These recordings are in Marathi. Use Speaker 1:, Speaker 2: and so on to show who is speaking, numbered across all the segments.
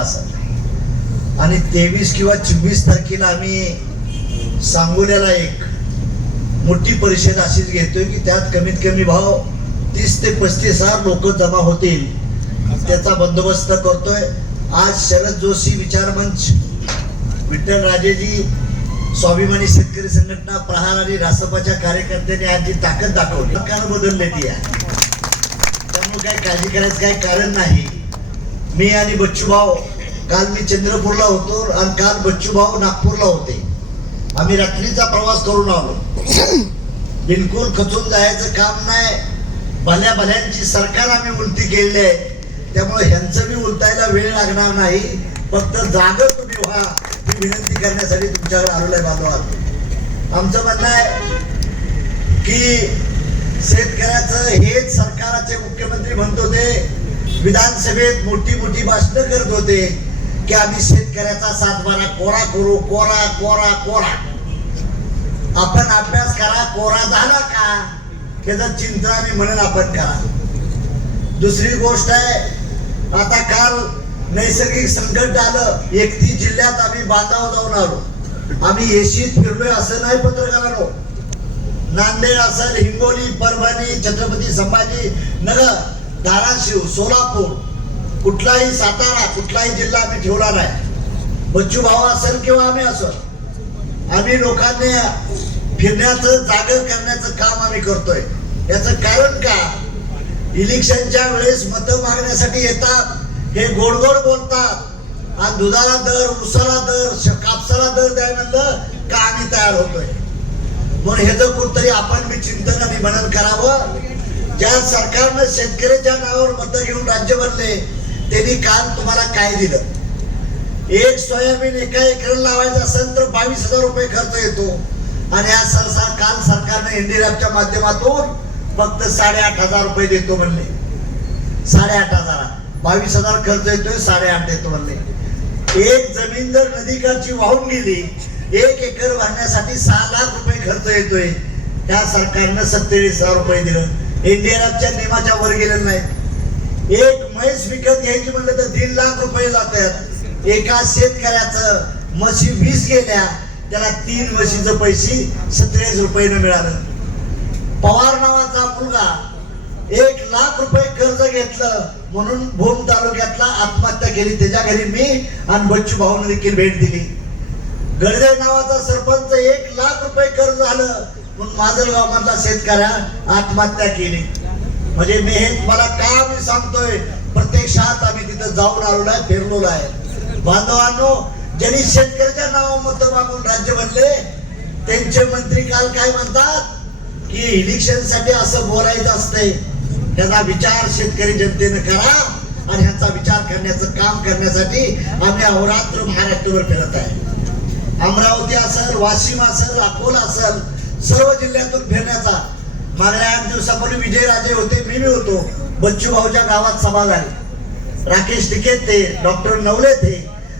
Speaker 1: असेल आणि तेवीस किंवा चोवीस तारखेला आम्ही सांगोल्याला एक मोठी परिषद अशीच घेतोय की त्यात कमीत कमी भाव तीस ते पस्तीस हजार लोक जमा होतील. त्याचा बंदोबस्त करतोय. आज शरद जोशी विचार मंच विठ्ठल राजेजी स्वाभिमानी शेतकरी संघटना प्रहार आणि रासपाच्या कार्यकर्त्यांनी आज जी ताकद दाखवली सरकार बदलले ती आहे. त्यामुळे काय काळजी करायचं काही कारण नाही. मी आणि बच्चूभाऊ काल मी चंद्रपूरला होतो आणि काल बच्चूभाऊ नागपूरला होते. आम्ही रात्रीचा प्रवास करून आलो. बिलकुल खचून जायचं काम नाही. भल्या भल्यांची सरकार आम्ही उलटी केलेली आहे. त्यामुळे ह्यांचं बी उलटायला वेळ लागणार नाही. फक्त जाग तुम्ही व्हा. ही विनंती करण्यासाठी तुमच्याकडे आलेलो आहे बांधवात आमचं म्हणणं आहे की शेतकऱ्याचं हेच सरकाराचे मुख्यमंत्री म्हणत होते. विधानसभेत मोठी मोठी भाषणं करत होते. की आम्ही शेतकऱ्याचा सातबारा कोरा करू कोरा कोरा कोरा. आपण अभ्यास करा कोरा झाला का? त्याचं चिंता आम्ही म्हणून आपण करा. दुसरी गोष्ट आहे आता काल नैसर्गिक संकट आलं एकतीस जिल्ह्यात आम्ही बांधाव जाऊन आलो. आम्ही येशीत फिरलोय असं नाही पत्रकारांनो. नांदेड असेल हिंगोली परभणी छत्रपती संभाजी नगर धाराशिव सोलापूर. कुठलाही सातारा कुठलाही जिल्हा आम्ही ठेवला नाही. बच्चू भाऊ असेल किंवा आम्ही असं आम्ही लोकांनी फिरण्याचं जागर करण्याचं काम आम्ही करतोय. याचं कारण का? इलेक्शनच्या वेळेस मतं मागण्यासाठी येतात हे गोड गोड बोलतात. आणि दुधाला दर उसाला दर श- कापसाला दर द्याय म्हणलं का आम्ही तयार होतोय? म्हणून ह्याचं कुठतरी आपण मी चिंतन आणि मनन करावं ज्या सरकारनं शेतकऱ्याच्या नावावर मतं घेऊन राज्य बनले त्यांनी काल तुम्हाला काय दिलं? एक सोयाबीन एका एकर लावायचं असेल तर बावीस हजार रुपये खर्च येतो. आणि आज सरसा काल सरकारने इंडिरॅपच्या माध्यमातून फक्त साडेआठ हजार रुपये देतो म्हणले. साडेआठ हजार. बावीस हजार खर्च येतोय साडेआठ देतो म्हणले. एक जमीन जर नदीकाठची वाहून गेली एक एकर भरण्यासाठी सहा लाख रुपये खर्च येतोय. त्या सरकारनं सत्तेचाळीस हजार रुपये दिलं. इंडियनच्या नियमाच्या वर गेलेलं नाही. एक म्हैस विकत घ्यायची म्हणलं तर दीड लाख रुपये लागतात एका शेतकऱ्याचं म्हशी वीस गेल्या त्याला तीन म्हशीचं पैसे सत्तेचाळीस रुपयानं मिळालं. पवार नावाचा मुलगा एक लाख रुपये कर्ज घेतलं म्हणून भूम तालुक्यातला आत्महत्या केली. त्याच्या घरी मी आणि बच्चू भाऊन देखील भेट दिली. गडदे नावाचा सरपंच एक लाख रुपये कर्ज झालं म्हणून माजलगाव मधला शेतकऱ्या आत्महत्या केली. म्हणजे मी हे मला का मी सांगतोय? प्रत्यक्षात आम्ही तिथं जाऊन आलो आहे फिरलो आहे बांधवांनो ज्यांनी शेतकऱ्याच्या नावा मत मागून राज्य बनले त्यांचे मंत्री काल काय म्हणतात? की इलेक्शनसाठी असं बोलायचं असतंय. त्याचा विचार शेतकरी जनतेनं करा आणि ह्याचा विचार करण्याचं काम करण्यासाठी आम्ही अहोरात्र महाराष्ट्रभर फिरत आहे. अमरावती असेल वाशिम असेल अकोला असेल सर्व जिल्ह्यातून फिरण्याचा. मागल्या आठ दिवसापूर्वी विजयराजे होते मी बी होतो. बच्चूभाऊच्या गावात सभा झाली. राकेश टिकेत ते डॉक्टर नवले ते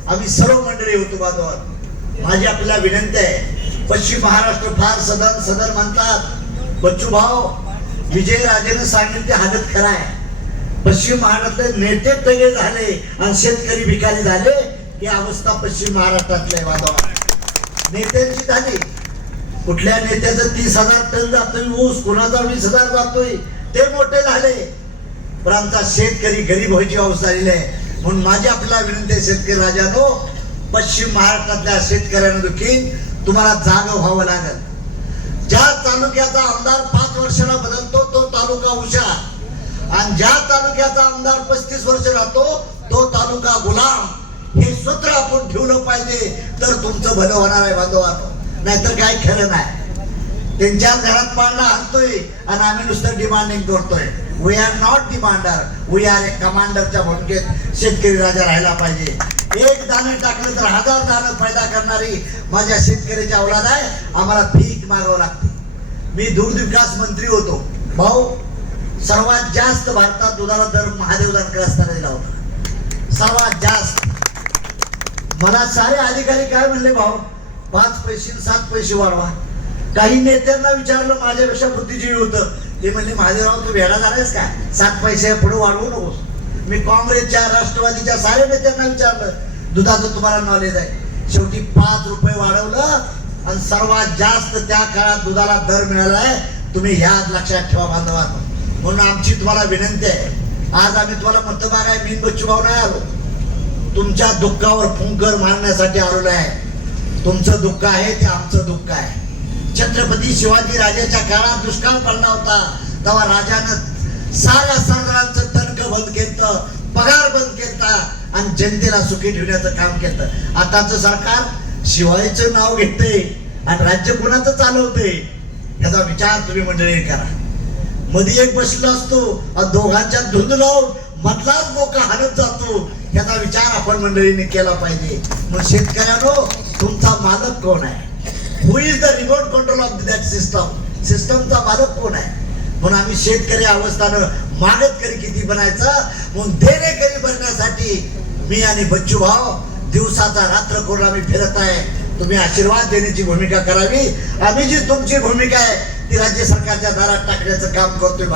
Speaker 1: आम्ही सर्व मंडळी होतो बाजूवर माझी आपल्याला विनंती आहे पश्चिम महाराष्ट्र फार सदन सदन म्हणतात. बच्चू भाऊ विजयराजेनं सांगितलं ते हालत खरं आहे. पश्चिम महाराष्ट्र नेते तगे झाले आणि शेतकरी भिकारी झाले ही अवस्था पश्चिम महाराष्ट्रातल्या वातावरण नेत्यांची झाली. कुठल्या नेत्याचं तीस हजार टन जातोय ऊस कुणाचा वीस हजार जातोय ते मोठे झाले. पण आमचा शेतकरी गरीब व्हायची अवस्था आलेली आहे. म्हणून माझी आपल्याला विनंती आहे शेतकरी राजानो पश्चिम महाराष्ट्रातल्या शेतकऱ्यांना देखील तुम्हाला जाग व्हावं लागेल. ज्या तालुक्याचा आमदार पाच वर्षाला बदलतो तो तालुका हुशार आणि ज्या तालुक्याचा आमदार पस्तीस वर्ष राहतो तो तालुका गुलाम. हे सूत्र आपण ठेवलं पाहिजे तर तुमचं भलं होणार आहे बांधवांनो नाहीतर काय खरं नाही. त्यांच्या घरात पाळणा आणतोय आणि आम्ही नुसतं डिमांडिंग करतोय we are not demander we are a कमांडरच्या भूमिकेत शेतकरी राजा राहिला पाहिजे. एक दाणं टाकलं तर हजार दाणं फायदा करणारी माझ्या शेतकऱ्याची अवलाद आहे. आम्हाला भीक मागावं लागते. मी दुग्ध विकास मंत्री होतो. भाऊ सर्वात जास्त भारतात दुधाला दर महादेव जानकर असताना दिला होता. सर्वात जास्त. मला सारे अधिकारी काय म्हणले भाऊ? पाच पैसे सात पैसे वाढवा. काही नेत्यांना विचारलं माझ्यापेक्षा बुद्धिजीवी होतं. ते म्हणले महादेवराव तू वेळा झालायस का? सात पैसे पुढे वाढवू नकोस. मी काँग्रेसच्या राष्ट्रवादीच्या सारे नेत्यांना विचारलं दुधाचं तुम्हाला नॉलेज आहे. शेवटी पाच रुपये वाढवलं आणि सर्वात जास्त त्या काळात दुधाला दर मिळाला आहे तुम्ही ह्याच लक्षात ठेवा बांधवा. म्हणून आमची तुम्हाला विनंती आहे. आज आम्ही तुम्हाला मतदार आहे मी बच्चू भाऊ नाही आलो. तुमच्या दुःखावर फुंकर मारण्यासाठी आलेलो आहे. तुमचं दुःख आहे ते आमचं दुःख आहे. छत्रपती शिवाजी राजाच्या काळात दुष्काळ पडला होता. तेव्हा राजानं साऱ्या सरदारांचं तर्क बंद केलं पगार बंद केला आणि जनतेला सुखी ठेवण्याचं काम केलं आताच सरकार शिवाजीचं नाव घेते आणि राज्य कुणाचं चालवते याचा विचार तुम्ही मंडळी करा. मध्ये एक बसलो असतो आणि दोघांच्या धुंद लावून मधलाच मोका हरत जातो याचा विचार आपण मंडळीने केला पाहिजे. मग शेतकऱ्यानो तुमचा मालक कोण आहे? Who is the remote control of that system सिस्टमचा मालक कोण आहे? म्हणून आम्ही शेतकरी अवस्थानं मागत करी किती बनायचं? म्हणून देणे करी बनण्यासाठी मी आणि बच्चू भाव दिवसाचा रात्र करून आम्ही फिरत आहे. तुम्ही आशीर्वाद देण्याची भूमिका करावी. आम्ही जी तुमची भूमिका आहे ती राज्य सरकारच्या दारात टाकण्याचं काम करतोय.